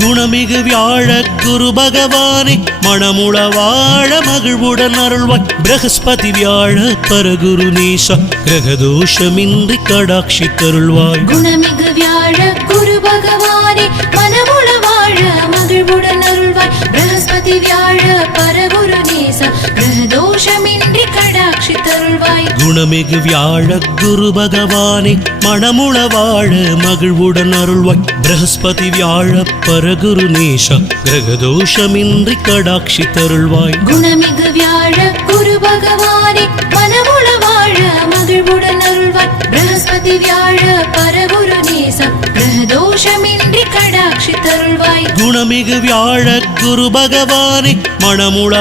குணமிகு வியாழ குரு பகவானே மணமுள வாழ மகிழ்வுடன் அருள்வாய் பிரகஸ்பதி வியாழ பரகுரு நேசா கிரகதோஷமின்றி கடாட்சி தருள்வாய் குணமிகு வியாழ குரு பகவானே மணமுள வாழ மகிழ்வுடன் அருள்வாய் பிரகஸ்பதி வியாழ பரகுரு நேசா கிரகதோஷமின்றி கடாட்சி தருள்வாய் குணமிகு வியாழ குரு பகவானே மணமுள வாழ மகிழ்வுடன் அருள்வாய் பிரகஸ்பதி வியாழ பரகுரு நேசா கிரகதோஷமின்றி கடாட்சி தருள்வாய் குணமிகு வியாழ குரு பகவானே மணமுள வாழ மகிழ்வுடன் அருள்வாய் பிரகஸ்பதி வியாழ பரகுரு நேசா கிரகதோஷமின்றி கடாட்சி தருள்வாய் குணமிகு வியாழ குரு பகவானே மணமுள